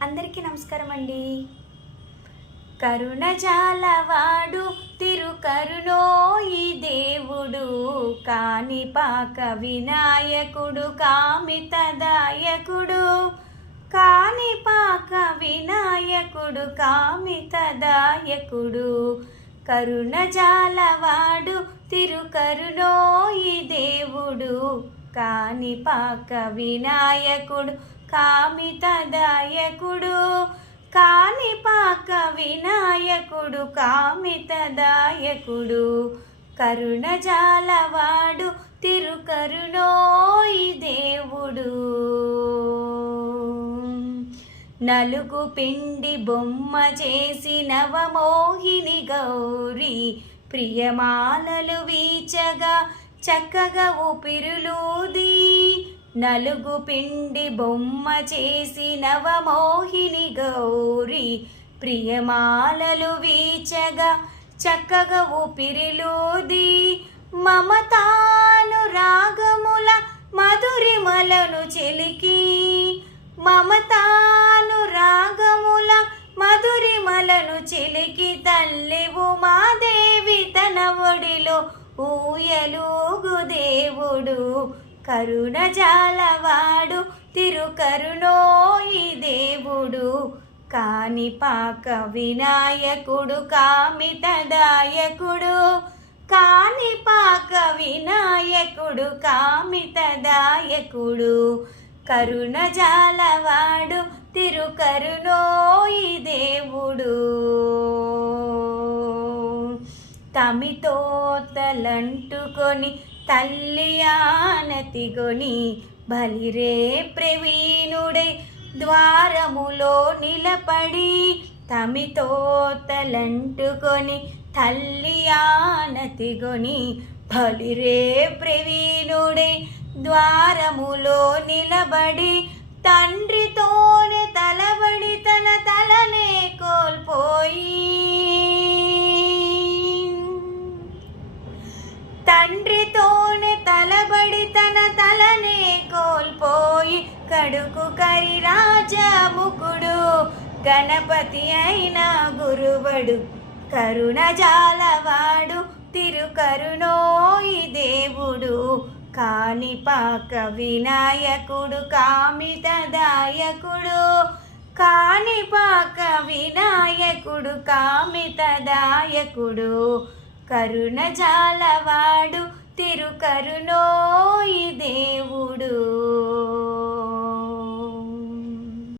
అందరికీ నమస్కారం అండి కరుణజాలవాడు తిరు కరుణోయి దేవుడు కాణిపాక వినాయకుడు కామితదాయకుడు కాణిపాక వినాయకుడు కామితదాయకుడు. కరుణజాలవాడు తిరుకరుణోయి దేవుడు కాణిపాక వినాయకుడు కామితదాయకుడు కాణిపాక వినాయకుడు కామితదాయకుడు. కరుణజాలవాడు తిరుకరుణోయి దేవుడు. నలుగు పిండి బొమ్మ చేసి నవమోహిని గౌరి. ప్రియమాలలు వీచగా చక్కగా ఊపిరులూది. నలుగు పిండి బొమ్మ చేసి నవమోహిని గౌరి. ప్రియమాలలు వీచగా చక్కగా ఊపిరిలోది. మమతాను రాగముల మధురిమలను చెలికి. మమతాను రాగముల మధురిమలను చెలికి తల్లి ఉమాదేవి తన ఒడిలో ఊయలుగు దేవుడు. కరుణ జాలవాడు తిరుకరుణో ఈ దేవుడు. కాణిపాక వినాయకుడు కామితదాయకుడు. కాణిపాక వినాయకుడు కామితదాయకుడు. కరుణ జాలవాడు తిరుకరుణో ఈ దేవుడు. తమితో కోతలంటుకొని తల్లి ఆనతిగొని బలిరే ప్రవీణుడై ద్వారములో నిలబడి తమితోతలంటుకొని తల్లి ఆనతిగొని బలిరే ప్రవీణుడై ద్వారములో నిలబడి తండ్రితోనే కోల్పోయి కడుకు కరి రాజముకుడు గణపతి అయిన గురువడు కరుణ జాలవాడు తిరు కరుణోయి దేవుడు కాణిపాక వినాయకుడు కామితదాయకుడు. కాణిపాక వినాయకుడు కామితదాయకుడు. కరుణ తిరుకరుణోయి దేవుడు.